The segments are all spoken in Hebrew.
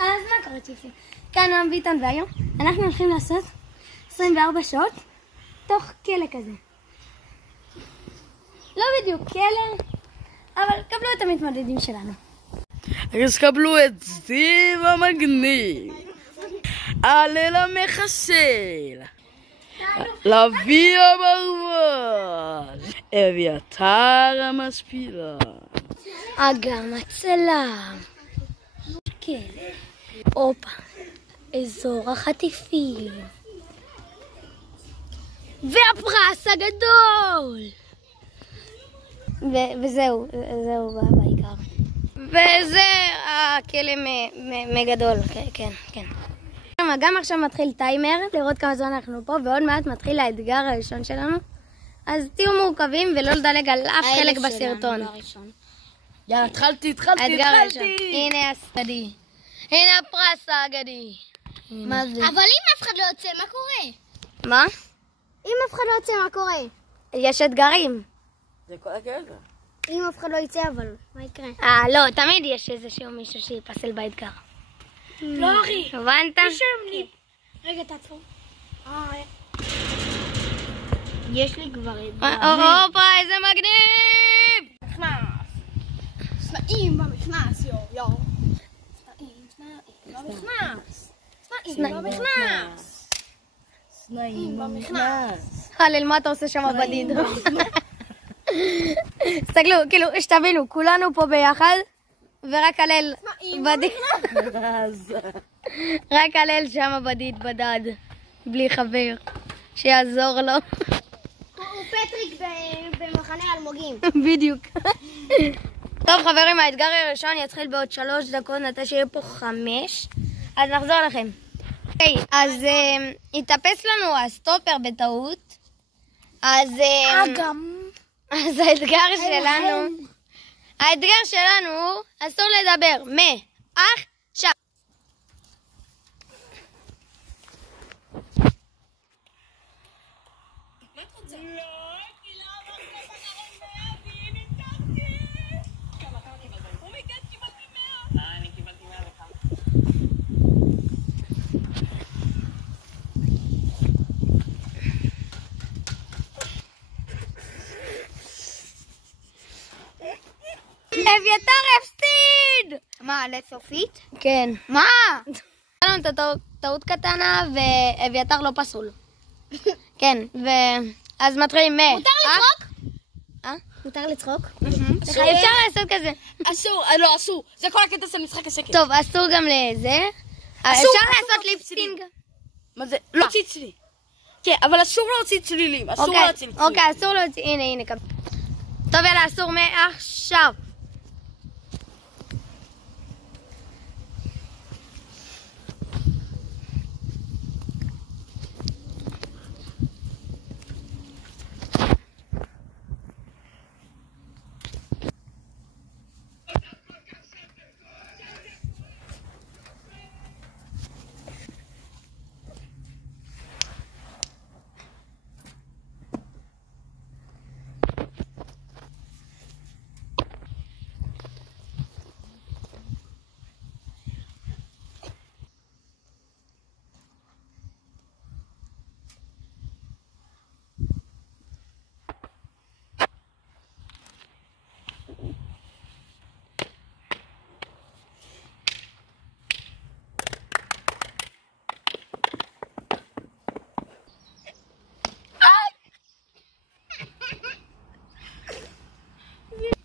אז מה קורה צ'יפסי? כאן נועם ביטון והיום אנחנו הולכים לעשות 24 שעות תוך כלא כזה. לא בדיוק כלא, אבל קבלו את המתמודדים שלנו. אז קבלו את זיו המגניב, הלל המחסל, לביא הברווז, אביתר המשפילה, אגם הצלם, כלא, אופה, אזור החטיפים, והפרס הגדול. וזהו, זהו בעיקר. וזה הכלא מגדול, כן. גם עכשיו מתחיל טיימר, לראות כמה זמן אנחנו פה, ועוד מעט מתחיל האתגר הראשון שלנו. אז תהיו מורכבים ולא לדלג על אף חלק בסרטון. יאללה, התחלתי. האתגר הראשון. הנה הסטדי. הנה הפרס האגדי. מה זה? אבל אם אף אחד לא יוצא, מה קורה? מה? אם אף אחד לא יוצא, מה קורה? יש אתגרים. זה כל הכבוד. אם אף אחד לא יצא, אבל מה יקרה? לא, תמיד יש איזשהו מישהו שיפסל באתגר. לא, אחי. הבנת? רגע, תעצור. יש לי כבר הופה, איזה מגניב! סנאים במכנס, יו. סנאים במכנס. הלל, מה אתה עושה שם בדיד? תסתכלו, כאילו, שתבינו, כולנו פה ביחד, ורק הלל בדיד. רק הלל שם בדיד, בדד, בלי חבר, שיעזור לו. הוא פטריק במחנה אלמוגים. בדיוק. טוב חברים, האתגר הראשון יתחיל בעוד 3 דקות, נתה שיהיה פה 5, אז נחזור לכם. אוקיי, אז התאפס לנו הסטופר בטעות, אז האתגר שלנו, אסור לדבר, עכשיו. אביתר הפסיד! מה, לסופית? כן. מה? היה לנו את טעות קטנה ואביתר לא פסול. כן, אז מתחילים מותר לצחוק? מותר לצחוק? אפשר לעשות כזה. אסור. זה כל הקטע של משחק השקט. טוב, אסור גם לזה. אפשר לעשות ליפסינג. מה זה? לא להוציא צלילים. כן, אבל אסור להוציא צלילים. אוקיי, אסור להוציא. הנה. טוב, יאללה, אסור מעכשיו.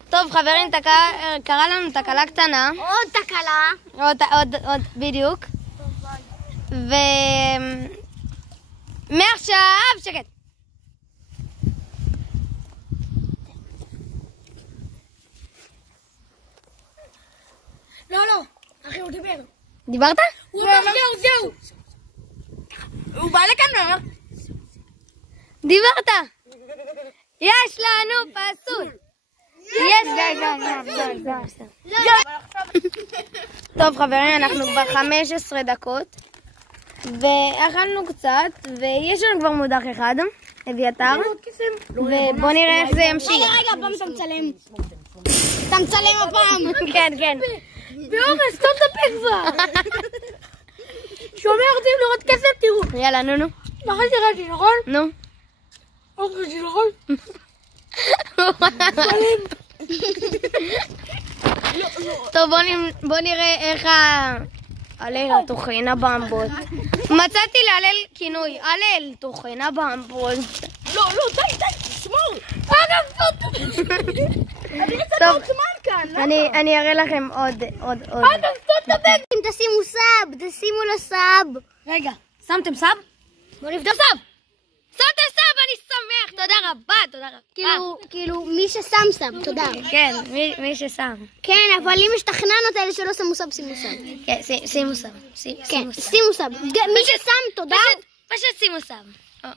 טוב חברים, קרה לנו תקלה קטנה. עוד תקלה. עוד בדיוק. מעכשיו שקט. לא, אחי, הוא דיבר. דיברת? הוא אמר זהו. הוא בא לכאן ואומר. דיברת. יש לנו פסול. יש, די. טוב חברים, אנחנו כבר 15 דקות ואכלנו קצת ויש לנו כבר מודח אחד, אביתר, ובוא נראה איך זה ימשיך. רגע, פעם אתה מצלם. אתה מצלם הפעם. כן. באורס, תול תפה כבר. רוצים לראות כסף, תראו. יאללה, נו. נכון שראיתי, נכון? נו. אוקיי, נכון? טוב, בוא נראה איך הלל טוחנה במבות. מצאתי להלל כינוי, הלל טוחנה במבות. לא, די, תשמור. טוב, אני אראה לכם עוד. תשימו סאב, תשימו לסאב. רגע, שמתם סאב? בוא נבדוק סאב. שמתם סאב, אני שמח, תודה רבה. כאילו, מי ששם סאב, תודה. כן, מי ששם. כן, אבל אם יש תחננות האלה שלא שמו סאב, שימו סאב. כן, שימו סאב. כן, שימו סאב. מי ששם, תודה. פשוט שימו סאב.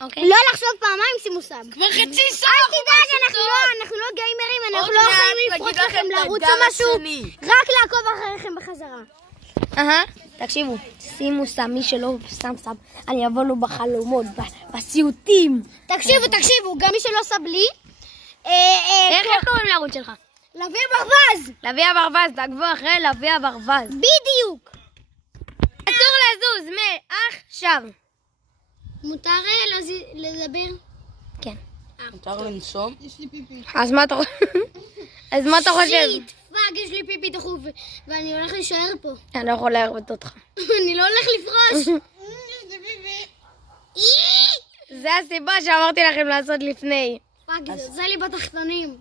אוקיי? לא לחשוב פעמיים, שימו סאב. כבר חצי שעה. אל תדאג, אנחנו לא גיימרים, אנחנו לא יכולים לפרוץ לכם לערוץ או משהו, רק לעקוב אחריכם בחזרה. תקשיבו, שימו סאב, מי שלא שם סאב, אני אבוא לו בחלומות, בסיוטים. תקשיבו, גם מי שלא סאב לי. איך קוראים לערוץ שלך? לוי הברווז. לוי הברווז, תעקבו אחרי לוי הברווז. בדיוק. אסור לזוז מעכשיו. מותר לדבר? כן. מותר לנשום? אז מה אתה חושב? שיט, פאק, יש לי פיפי דחוף ואני הולך להישאר פה. אני לא יכול להראות אותך. אני לא הולך לפרוש. זה הסיבה שאמרתי לכם לעשות לפני. פאק, זה עושה לי בתחתונים.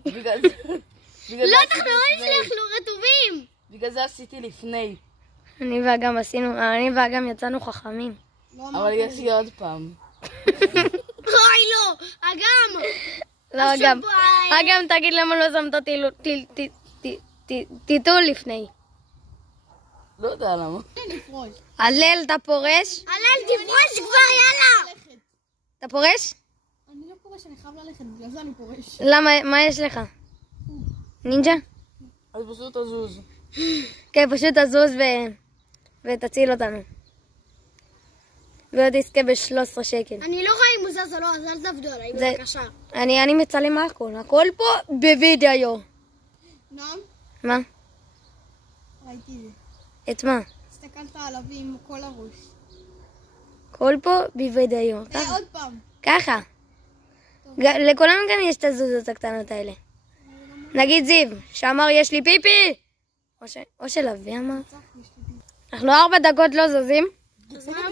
לא, תחתונים שלי אנחנו רטובים. בגלל זה עשיתי לפני. אני ואגם יצאנו חכמים. אבל יש לי עוד פעם. אוי לא, אגם. לא, אגם, תגיד למה לא שמת טיטול לפני. לא יודע למה. הלל, אתה פורש? הלל, תפרוש כבר, יאללה. אתה פורש? אני לא פורש, אני חייב ללכת, בגלל זה אני פורש. למה, מה יש לך? נינג'ה? אז פשוט תזוז. כן, פשוט תזוז ותציל אותנו. ועוד תזכה ב-13 שקל. אני לא רואה אם הוא זז או לא, אז אל תעבדו עליי, בבקשה. אני מצלם הכל פה בווידאו. נועם? מה? ראיתי זה. את מה? הסתכלת עליו עם כל הראש. הכל פה בווידאו. עוד פעם. ככה. לכולם גם יש את הזוזות הקטנות האלה. נגיד זיו, שאמר יש לי פיפי. או שלוי אמר. אנחנו 4 דקות לא זוזים.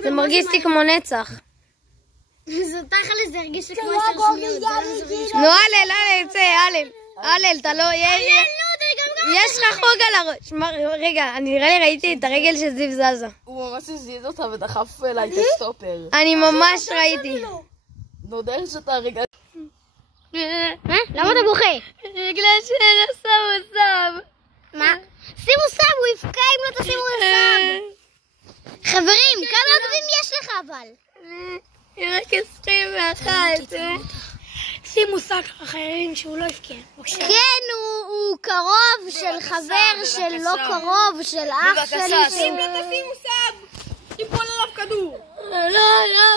זה מרגיש לי כמו נצח. זה תכל'ס, זה הרגיש לי כמו 10 שניות. נו, הלל, צא, הלל, אתה לא... יש לך חוג על הראש. רגע, נראה לי ראיתי את הרגל של זיו זזה. הוא ממש הזיז אותה ודחף אליי את הסטופר. אני ממש ראיתי. נודע שאתה רגע... למה אתה בוכה? בגלל שאלה שמו סאב. מה? שימו סאב, הוא יפקע אם לא תשימו סאב. חברים, כמה עוקבים יש לך אבל? רק 21. שימו סאב אחרים שהוא לא יפקע. כן, הוא קרוב של חבר של לא קרוב, של אח שלי. אם לא תשימו סאב, ייפול עליו כדור. לא,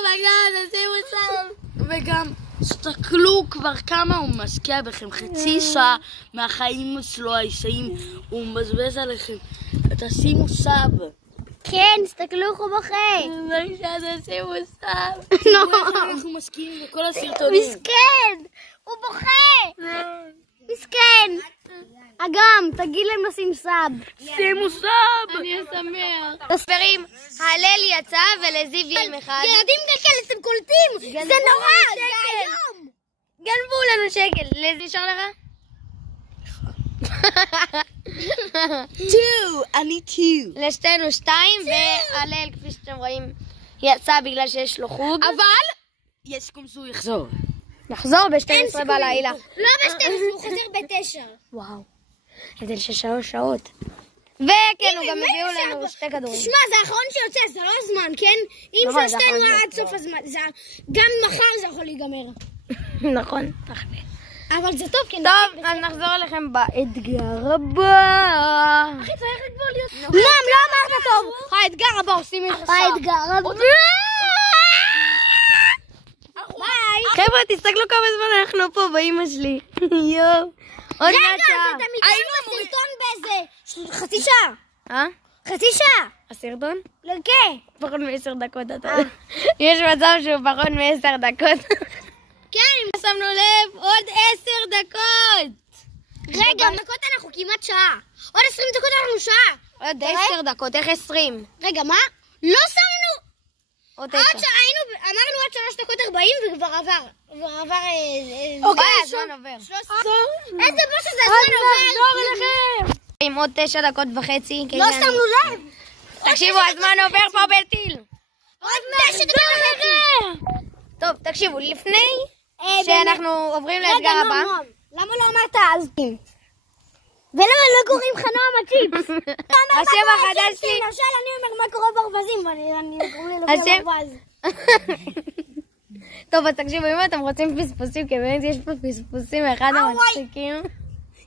בגלל, תשימו סאב. וגם, תסתכלו כבר כמה הוא משקיע בכם. חצי שעה מהחיים שלו הישעים הוא מבזבז עליכם. תשימו סאב. כן, תסתכלו איך הוא בוכה. בבקשה, תשימו סאב. אנחנו משקיעים בכל הסרטונים. מסכן, הוא בוכה. מסכן. אגם, תגיד להם לשים סאב. שימו סאב. אני אשמח. חברים, הלל יצא ולזיו ים אחד. ילדים כאלה, אתם קולטים? זה נורא, זה היום. גנבו לנו שקל. לזיו נשאר לך? אני 2. לשתינו 2 והלל כפי שאתם רואים יצא בגלל שיש לו חוג. אבל יש סיכום שהוא יחזור. נחזור ב-12 בלילה. לא ב-12, הוא חוזר ב-9. וואו, הבדל של 3 שעות. וכן, הוא גם הביאו לנו 2 כדורים. תשמע, זה האחרון שיוצא, זה לא הזמן, כן? אם לא, זה שלושתנו האחרון עד סוף הזמן, גם מחר זה יכול להיגמר. נכון, אבל זה טוב, כן. טוב, אז נחזור אליכם באתגר הבא. אחי, צריך לגבור להיות... נועם, לא אמרת טוב. האתגר הבא עושים עם חסר. האתגר הבא. ביי. חבר'ה, תסתכלו כמה זמן אנחנו פה באמא שלי. יואו. עוד מעט רגע, שעה. אז אתה מתאר בסרטון באיזה חצי שעה. חצי שעה. הסרטון? כן. פחות מ10 דקות, אתה יודע. יש מצב שהוא פחות מ10 דקות. כן. שמנו לב, עוד 10 דקות. רגע, דקות אנחנו כמעט שעה. עוד 20 דקות אנחנו שעה. עוד 10 דקות, איך 20? רגע, מה? לא שמנו. עוד עד 9. שהיינו, אמרנו עד 3 דקות 40 וכבר עבר. אוקיי, הזמן עובר. איזה בושה זה הזמן עובר. עם עוד 9 דקות וחצי. לא שמנו לב. תקשיבו, הזמן עובר פה בטיל. עוד 9 דקות וחצי. טוב, תקשיבו, לפני שאנחנו עוברים לאתגר הבא. למה לא אמרת אז? ולמה לא קוראים לך נועם הצ'יפס? השם החדש שלי. למשל אני אומר מה קורה ברווזים, ואני קוראים לי השם- ברווז. טוב, אז תקשיבו, אם אתם רוצים פספוסים, כי באמת יש פה פספוסים אחד המצחיקים.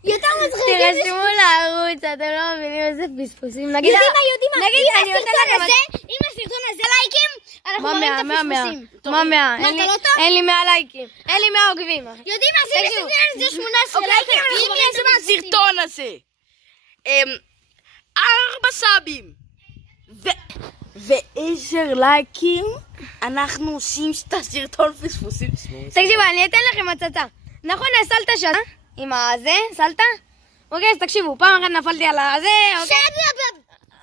יותר מצחיקים. תירשמו לערוץ, אתם לא מבינים איזה פספוסים. נגיד, נגיד, אני נותן לכם... אם הסרטון הזה לייקים, אנחנו מה מראים את 100? הפספוסים. מה 100? מה, אתה לא טוב? אין לי 100 לייקים. אין לי 100 עוקבים. יודעים מה, שים לסרטון הזה 18 לייקים, אנחנו אם מראים יש את הפספוסים. מהסרטון הזה 4 סאבים ו10 לייקים, אנחנו עושים את הסרטון פספוסים. תקשיבו, אני אתן לכם הצצה. נכון, סלטה שנה? עם הזה, סלטה? אוקיי, אז תקשיבו, פעם אחת נפלתי על הזה, אוקיי?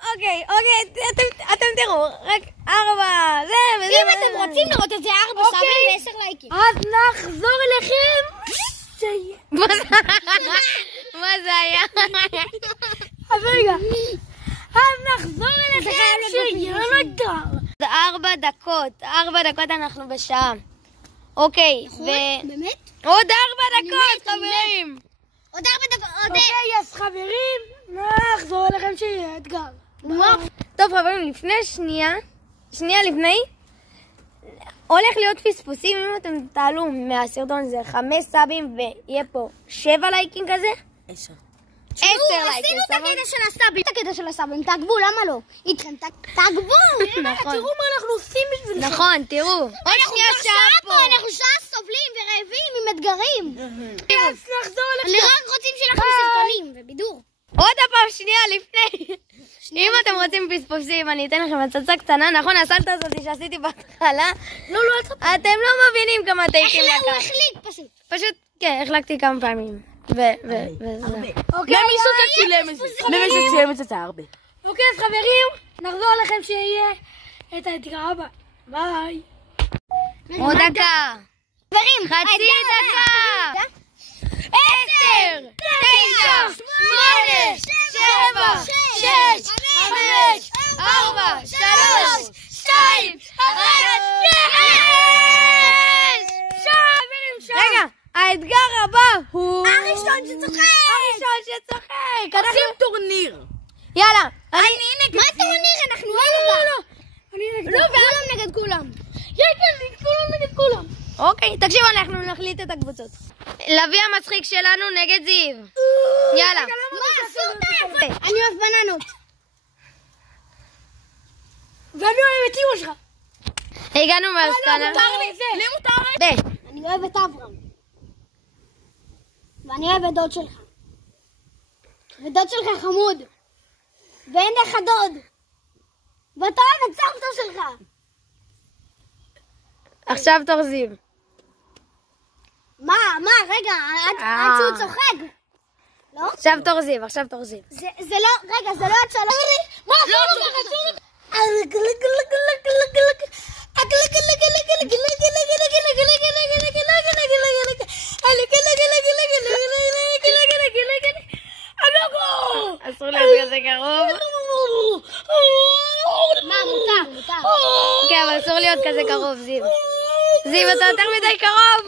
אוקיי, אתם תראו, רק 4, זה וזה. אם אתם רוצים לראות את זה 4 סאבים ו10 לייקים. אז נחזור אליכם. מה זה היה? אז רגע, אז נחזור אליכם שיהיה נהדר. זה 4 דקות, 4 דקות אנחנו בשעה. אוקיי, באמת? עוד 4 דקות, מת, אני חברים. עוד 4 דקות, עוד... אוקיי, אז חברים, נחזור אליכם שיהיה אתגר. טוב חברים, לפני שנייה לפני, הולך להיות פספוסים. אם אתם תעלו מהסרטון זה 5 סאבים ויהיה פה 7 לייקים כזה. 10 לייקים. עשינו את הקטע של הסאבים. את הקטע של הסאבים, תעקבו, למה לא? איתכם, תעקבו. נכון. תראו מה אנחנו עושים בשבילכם. נכון, תראו. עוד שנייה שעה פה. אנחנו שעה סובלים ורעבים עם אתגרים. נחזור אני רק רוצים שלכם סרטונים ובידור. עוד הפעם שנייה לפני. אם אתם רוצים פספוסים, אני אתן לכם הצצה קטנה. נכון, הסלטה הזאת שעשיתי בהתחלה. לא, אתם לא מבינים כמה טייקים הוא לקח. החליק פשוט. פשוט, כן, החלקתי כמה פעמים. וזהו. למי שצילם את זה הרבה. אוקיי, אז חברים, נחזור לכם שיהיה את האתגר הבא. ביי. עוד דקה. חברים, חצי דקה. 10, 9, 8, 7, 6, 5, 4, 3, 2, 1, רגע, האתגר הבא הוא... הראשון שצוחק. עושים טורניר. יאללה. מה טורניר? אנחנו לא. לא, כולם נגד כולם. כולם נגד כולם. אוקיי, תקשיבו, אנחנו נחליט את הקבוצות. לוי המצחיק שלנו נגד זיו. יאללה. מה, אסור את אני אוהב בננות. ואני אוהב את אמא שלך. הגענו מהסקנה. לי מותר. אני אוהב את אברהם. ואני אוהב את דוד שלך. ודוד שלך חמוד. ואין לך דוד. ואתה אוהב את סבתא שלך. עכשיו תור זיו. מה, רגע, עד שהוא צוחק. לא? עכשיו תור זיו. זה לא, רגע, זה לא עד שלוש. מה, אסור להיות כזה קרוב. מה, מותר. כן, אבל אסור להיות כזה קרוב, זיו. זיו, אתה יותר מדי קרוב.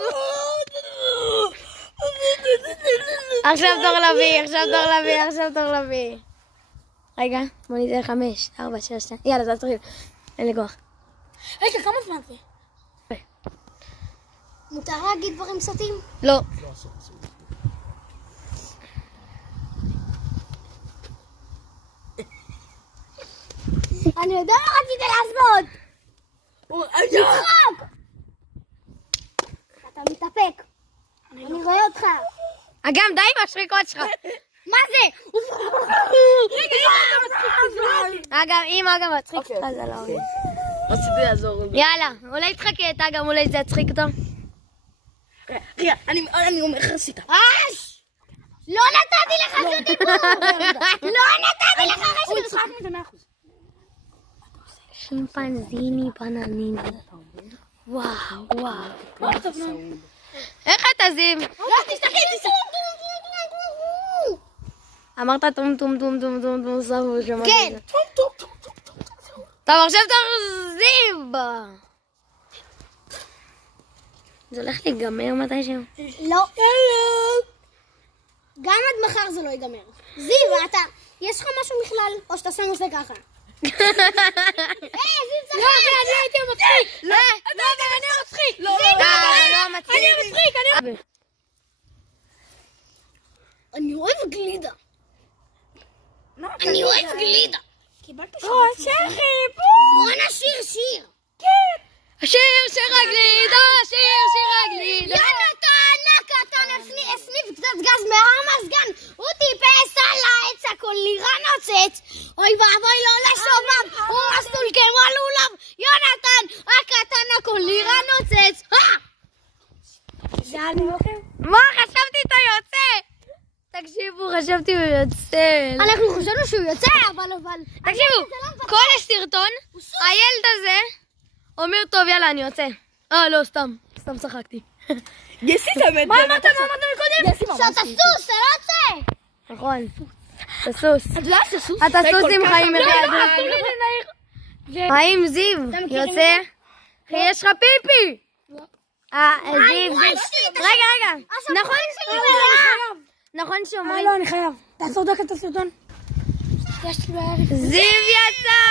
עכשיו תור לוי. רגע, בוא ניתן 5, 4, 6, 2. יאללה, תתחיל. אין לי כוח. רגע, כמה זמן זה? מותר להגיד דברים סוטים? לא. אני יודע מה רציתי לעשות! לצחוק! אתה מתאפק. אני רואה אותך. גם די עם השריקות שלך. מה זה? אגב, אם אגב מצחיק אותך זה לא עובד. רציתי לעזור לזה. יאללה, אולי תחכה את אגב, אולי זה יצחיק אותו. רגע, אני אומר איך עשית. לא נתתי לך רשות דיבור! לא נתתי לך רשות דיבור! שימפנזיני בנניני. וואו. איך אתה זיו? לא, תשתכי! אמרת טום טום טום טום טום טום סבו שמעת את כן. זה. טוב, עכשיו זיו! זה הולך להיגמר מתישהו. לא. גם עד מחר זה לא ייגמר. זיו, אתה... יש לך משהו בכלל? או שאתה שם עושה ככה? זיו צחק! לא, אני הייתי מצחיק! לא, אני מצחיק! לא מצחיק. אני מצחיק! אני אוהב גלידה. אני אוהב גלידה. קיבלת שיר. בוא נשיר שיר. שיר הגלידה, שיר הגלידה. יונתן הקטן הסניף קצת גז מהמזגן, הוא טיפס על העץ, הכל נראה נוצץ, אוי ואבוי לו לשובב, הוא מסלול כמו לולב, יונתן הקטן הכל נראה נוצץ. זה אני אוכל? מה? חשבתי אתה יוצא. תקשיבו, חשבתי הוא יוצא. אנחנו חשבנו שהוא יוצא, אבל... תקשיבו, כל הסרטון, הילד הזה אומר, טוב, יאללה, אני יוצא. לא, סתם צחקתי. יסי תאמת. מה אמרת מקודם? שאתה סוס, אתה לא יוצא! נכון, אתה סוס. אתה סוס עם חיים אחד. האם זיו יוצא? יש לך פיפי! זיו. רגע. נכון שאומרים... לא, אני חייב. תעצור דקה את הסרטון. זיו יצא!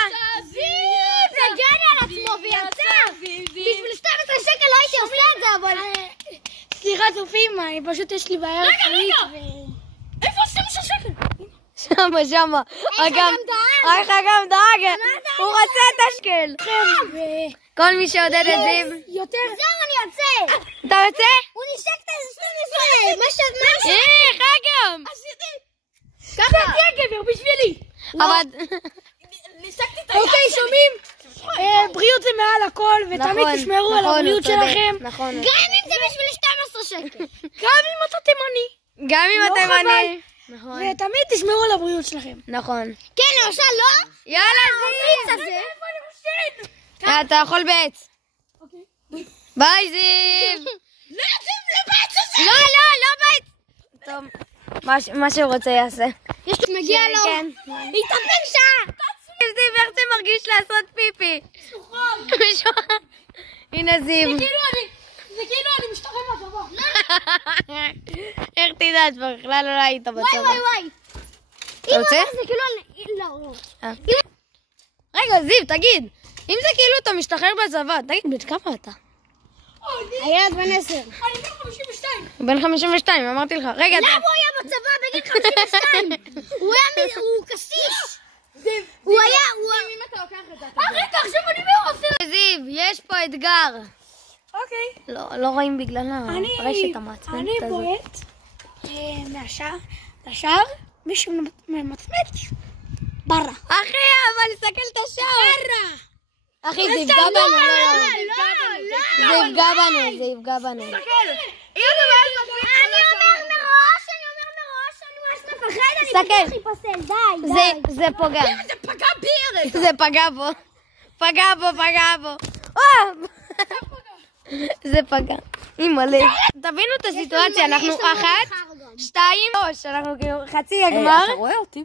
זיו! זה גני על עצמו ויצא! בשביל 12 שקל לא הייתי עושה את זה, אבל... סליחה צופים, פשוט יש לי בעיה רחמית. איפה 12 שקל? שמה. איך גם דאג? הוא רוצה את השקל. כל מי שעודד את זיו. יותר. זהו, אני יוצא! אתה יוצא? הוא נשק את ה-12! מה חגם! ככה! תהיה גבר בשבילי! אבל... אוקיי, שומעים? בריאות זה מעל הכל, ותמיד תשמרו על הבריאות שלכם. נכון. גם אם זה בשביל 12 שקל. גם אם אתה תימני. נכון. ותמיד תשמרו על הבריאות שלכם. נכון. כן, למשל, לא? יאללה, זיו! אתה יכול בעץ. ביי, זיו! לא יוצאים לבעץ הזה! לא בעץ! טוב, מה שהוא רוצה יעשה. מגיע לו. התאפק שעה! זיו, איך זה מרגיש לעשות פיפי? הנה זיו. זה כאילו אני משתחרר מהצבא. איך תדע, בכלל לא היית בצבא. וואי. אתה רוצה? זה כאילו אני... לא. רגע, זיו, תגיד. אם זה כאילו אתה משתחרר בצבא, תגיד, בן כמה אתה? הילד בן 10. אני בן 52. בן 52, אמרתי לך. רגע, למה הוא היה בצבא בגיל 52? הוא קשיש. הוא היה... אם אתה לוקח את זה... רגע, עכשיו אני מעורפת. זיו, יש פה אתגר. אוקיי. לא רואים בגלל הרשת המעצבנת אני הזאת. בועט מהשער לשער, מישהו ממצמץ. ברא. אחי, אבל תסתכל את השער. ברא. אחי, זה יפגע בנו. זה יפגע בנו. אני אומר מראש, אני ממש מפחד, אני בטוח ייפסל, די. זה פוגע. זה פגע בי הרגע. זה פגע בו. זה פגע. אימא'לה. תבינו את הסיטואציה, אנחנו 1, 2, 3, אנחנו כאילו חצי הגמר. אתה רואה אותי?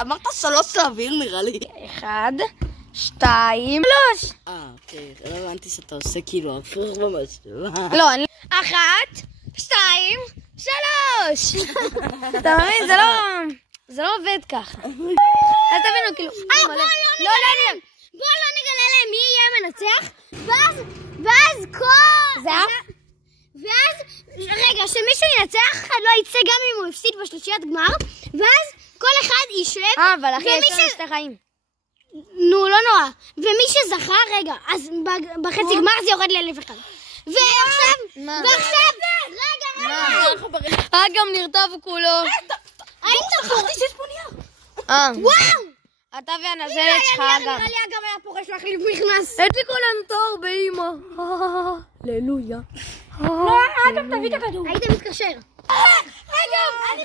אמרת 3 לאוויר נראה לי. 1, 2, 3. אוקיי, לא הבנתי שאתה עושה כאילו הפוך ממש. לא, 1, 2, 3. אתה מבין? זה לא עובד ככה. אז תבינו כאילו. בוא לא נגלה להם מי יהיה מנצח, ואז כל... זה אף? ואז, רגע, שמישהו ינצח, אחד לא יצא גם אם הוא הפסיד בשלישיית גמר, ואז כל אחד יישב, אבל אחי, יש לנו 2 חיים. נו, לא נורא. ומי שזכה, רגע, אז בחצי גמר זה יורד ל1,000. ועכשיו, רגע. גם נרטב כולו. שכחתי שיש פה נייר. וואו! אתה והנזלת שלך גם. נראה לי אגב היה פורש להחליף מכנס. הדליקו לנו תור באמא. הללויה. לא, אגב, תביא את הכדור. היית מתקשר. אגב, אני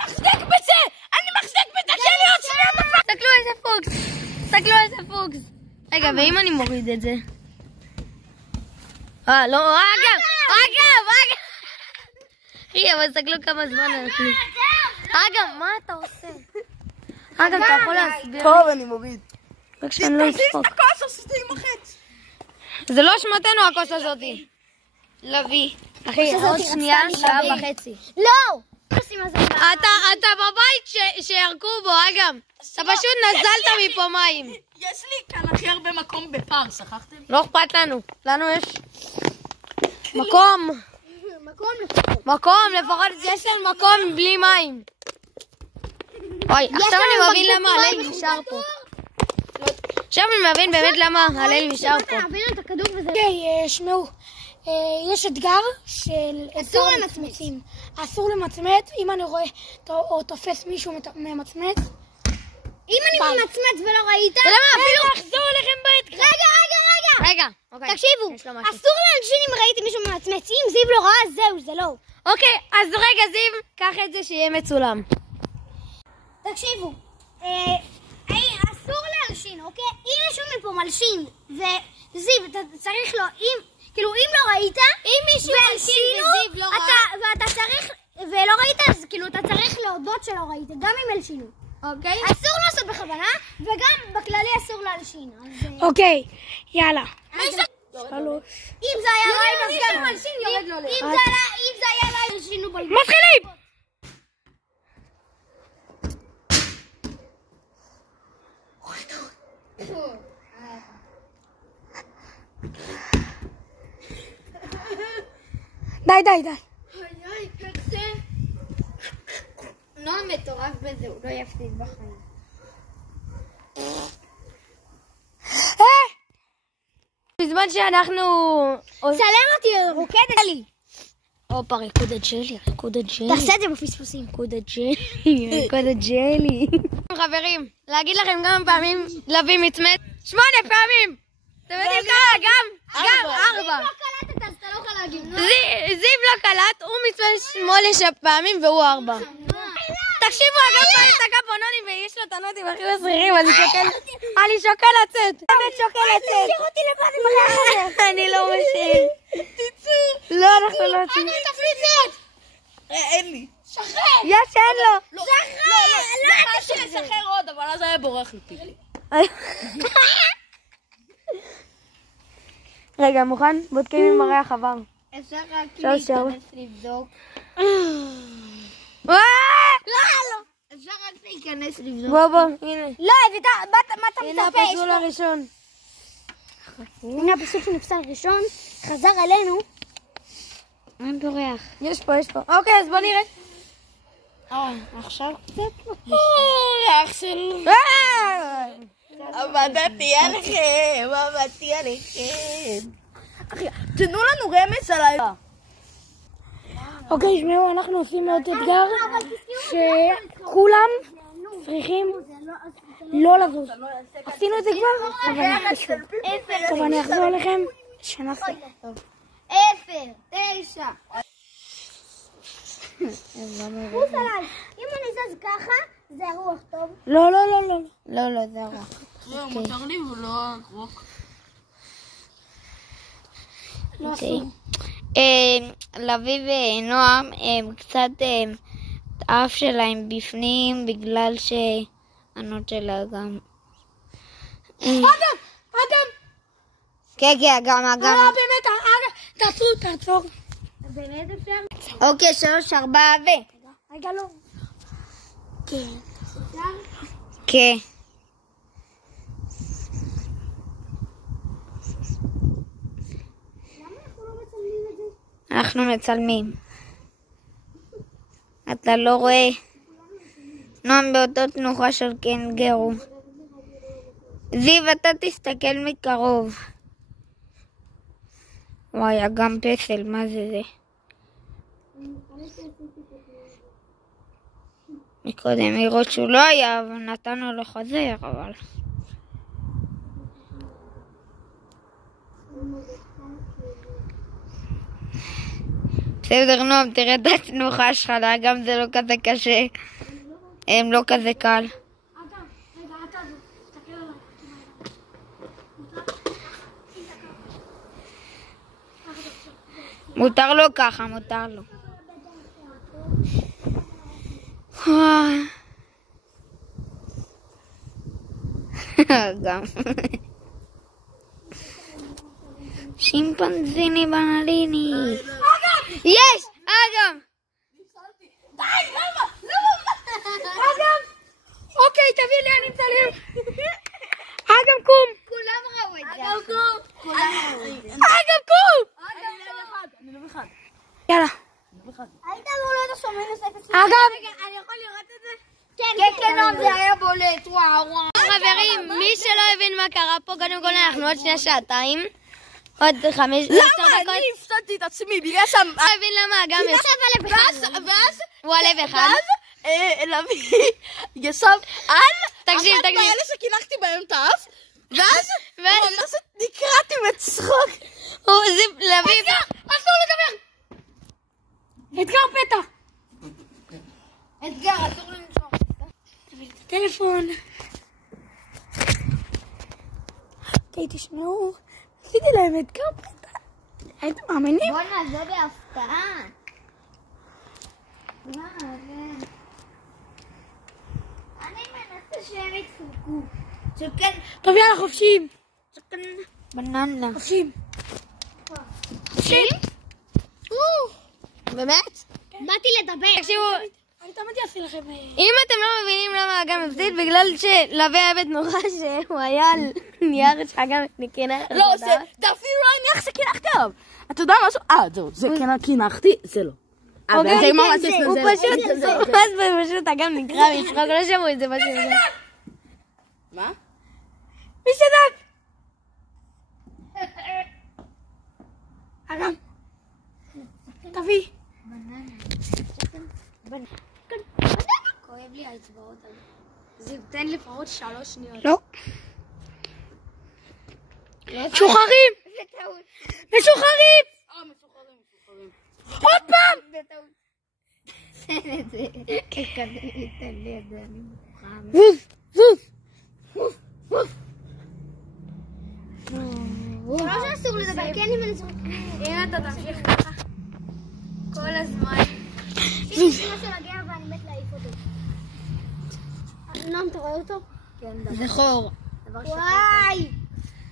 מחזיק בזה! אני מחזיק בזה שלי עוד שנייה בפק! תסתכלו איזה פוקס. תסתכלו איזה פוקס. רגע, ואם אני מוריד את זה? לא, אגב. אחי, אבל תסתכלו כמה זמן אנחנו. אגב, מה אתה עושה? אגב, אתה יכול להסביר? טוב, אני מוריד. רק שאני לא אספוק. הכוס עשיתי עם החץ. זה לא אשמתנו הכוס הזאתי. לוי. אחי, עוד שנייה, שעה וחצי. לא! אתה בבית שירקו בו, אגב. אתה פשוט נזלת מפה מים. יש לי כאן הכי הרבה מקום בפארק, שכחתם? לא אכפת לנו. לנו יש מקום. מקום, לפחות יש לנו מקום בלי מים. אוי, עכשיו אני מבין למה הליל נשאר פה. עכשיו אני מבין באמת למה הליל נשאר פה. אוקיי, שמעו, יש אתגר של אסור למצמצים. אסור למצמץ, אם אני רואה או תופס מישהו ממצמץ. אם אני ממצמץ ולא ראית... ולמה אפילו לחזור אליכם באתגר. רגע, אוקיי. תקשיבו, אסור לאנשים אם ראיתי מישהו ממצמץ. אם זיו לא ראה, זהו, זה לא. אוקיי, אז רגע, זיו, קח את זה שיהיה מצולם. תקשיבו, אסור להלשין, אוקיי? אם מישהו מפה מלשין, וזיו, אתה צריך לו, כאילו אם לא ראית, אם מישהו מלשין וזיו לא ראה, ואתה צריך, ולא ראית, אז כאילו אתה צריך להודות שלא ראית, גם אם הלשינו, אוקיי? אסור לעשות בכוונה, וגם בכללי אסור להלשין. אוקיי, יאללה. 3. אם זה היה לייב, אז גם מלשין יורד לו לב. אם זה היה לייב, הלשינו בלבד. מתחילים! די. נועם מטורף בזה, הוא לא יפסיד בחיים. בזמן שאנחנו... צלם אותי, רוקדת לי. הופה, ריקוד הג'לי. תעשה את זה בפספוסים. ריקוד הג'לי. חברים, להגיד לכם כמה פעמים לוי מצמץ? 8 פעמים! אתם יודעים כמה? גם 4. לא קלטת, אז אתה לא יכול להגיד. זיו לא קלט, הוא מצמץ 8 פעמים והוא 4. תקשיבו, אגב פעמים את הקפונונים ויש לו את הנוטים הכי מסרירים, אני שוקל לצאת. באמת שוקל לצאת. תשאיר אותי לבד עם החיים. אני לא משאיר. תצאי. לא, אנחנו לא יוצאים. אני תפליצת. אין לי. שחרר. יש, אין לו. שחרר. לשחרר עוד, אבל אז היה בורח איתי. רגע, מוכן? בודקים אם הריח עבר. אפשר רק להיכנס לבדוק. לא. אפשר רק להיכנס לבדוק. בוא, הנה. לא, מה אתה הנה מצפה? הפסול הראשון. הנה הפסול שנפסל ראשון, חזר אלינו. אין בורח. יש פה. אוקיי, אז בוא נראה. עכשיו קצת. אח שלי. עבדתי עליכם. אחי, תנו לנו רמז על ה... אוקיי, שמעו, אנחנו עושים עוד אתגר שכולם צריכים לא לזוז. עשינו את זה כבר, אבל אנחנו שוב. טוב, אני אחזור אליכם, שנעשה. 10, 9. חוץ עליי. אם אני זז ככה, זה הרוח טוב. לא. לא, זה הרוח. מותר לי ולא רוק. אוקיי. לוי ונועם הם קצת האף שלהם בפנים בגלל שהנות שלה גם... אגם! כן, גם. לא, באמת, תעצור. באמת אפשר? אוקיי, 3, 4 רגע, לא. כן. אנחנו מצלמים. אתה לא רואה? נועם באותו תנוחה של קנגרו. זיו, אתה תסתכל מקרוב. וואי, אגם פסל, מה זה? מקודם לראות שהוא לא היה, ונתנו לו חוזר, אבל... בסדר, נועם, תראה את התנוחה שלך, גם זה לא כזה קשה. הם לא כזה קל. מותר לו ככה, מותר לו. גם. שימפנזיני בנליני. יש! אגם! די, למה? אגם! אוקיי, תביא לי, אני מצלם. אגם קום! כולם ראו את זה. אגם קום! אני לא אחד. יאללה. היית אמור להיות השומר נוסף. אגם! רגע, אני יכול לראות את זה? כן, זה היה בולט, וואו. חברים, מי שלא הבין מה קרה פה, קודם כל אנחנו עוד שנייה שעתיים. עוד 5 דקות. למה? אני הפסדתי את עצמי, בגלל שם... לא הבין למה, גם ואז... הוא עלה אחד. ואז לביא ישב על... תקשיב. אחת מאלה שקינחתי בהם טף, ואז ממש נקרעתי מצחוק. לביא... אסור לדבר! אתגר פתע. אתגר, אסור למשוך. טלפון. אוקיי, תשמעו. עשיתי להם אתגר פתע. הייתם מאמינים? בוא'נה, זה בהפתעה. מה זה? אני מנסה שהם ידפקו. שכן... טוב, יאללה, חופשיים. בננה. חופשיים. באמת? באתי לדבר. תקשיבו, אני תמיד אעשה לכם... אם אתם לא מבינים למה אגם הפסיד, בגלל שלוי היה בנורא שהוא היה על נייר שאגם נקנה. לא, זה אפילו לא הניח שקינחתי עליו. אתה יודע משהו? זהו, זה כן קינחתי, זה לא. הוא פשוט אגם נקרא משחק, לא שמעו את זה פשוט. מה? מי שדק? אגם. תביא. כואב לי האצבעות. זיו, תן לפחות 3 שניות. לא. משוחררים! משוחררים! עוד פעם! זוז! זוז! זה לא שאסור לדבר, כן אם אני זוכרת. אם אתה תמשיך ככה כל הזמן. שיש לי משהו להגיע ואני מת להעיף אותו. נועם, אתה רואה אותו? כן, זה חור. וואי!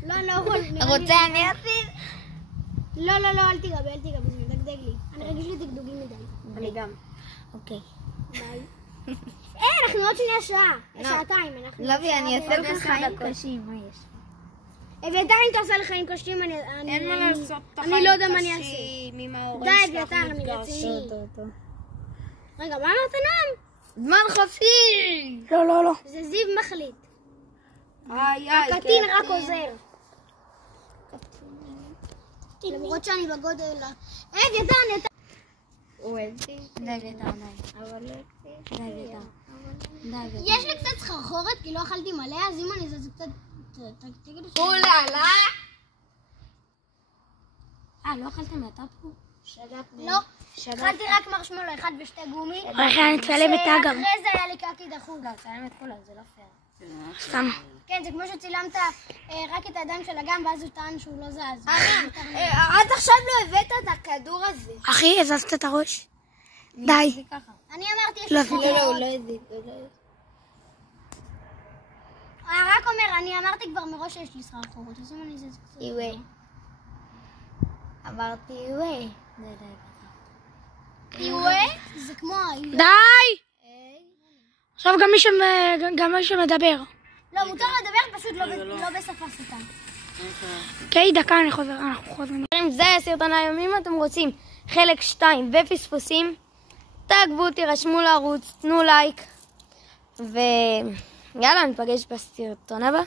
לא, אני לא יכול. רוצה אני אפיל? לא, אל תיגע, זה מדגדג לי. אני רגיש לי דגדוגים מדי. אני גם. אוקיי. ביי. אנחנו עוד שנייה שעה. שעתיים. לוי, אני אעשה לך חיים קשים, מה יש? אביתר, אם אתה עושה לחיים קשים, אין מה לעשות את אני לא יודע מה אני אעשה. עם ההורים די, שלך אביתר, אני רציני. טוב. רגע, מה אמרת נועם? זמן חופשי! לא. זה זיו מחליט. איי, הקטין רק עוזר. למרות שאני בגודל... אביתר, הוא אלתי. די ביתר. יש לי קצת סחרחורת כי לא אכלתי מלא, אז אם אני זז קצת... תגידו ש... אוללה! לא אכלתם מהטאפו? לא. אכלתי רק מרשמלו אחד ושתי גומי. רגע, אני אצלם את אגם. אחרי זה היה לי קקי דחוק. צלם את כולם, זה לא פייר. סתם. כן, זה כמו שצילמת רק את הידיים של אגם, ואז הוא טען שהוא לא זז. עד עכשיו לא הבאת את הכדור הזה. אחי, הזזת את הראש. די. אני אמרתי, יש לא, לי לא, סחרחורת. הוא לא הזיק. רק אומר, אני אמרתי כבר מראש שיש לי סחרחורת, אז אם אני זז קצת. איווי. אמרתי איווי. איווי? זה כמו האיווי. די! עכשיו גם מי שמדבר. לא, מותר לדבר, פשוט לא בשפה סוטה. אוקיי, דקה, אנחנו חוזרים. זה היה סרטון היום. אם אתם רוצים חלק 2 ופספוסים, תעקבו, תירשמו לערוץ, תנו לייק, ויאללה, נפגש בסרטון הבא.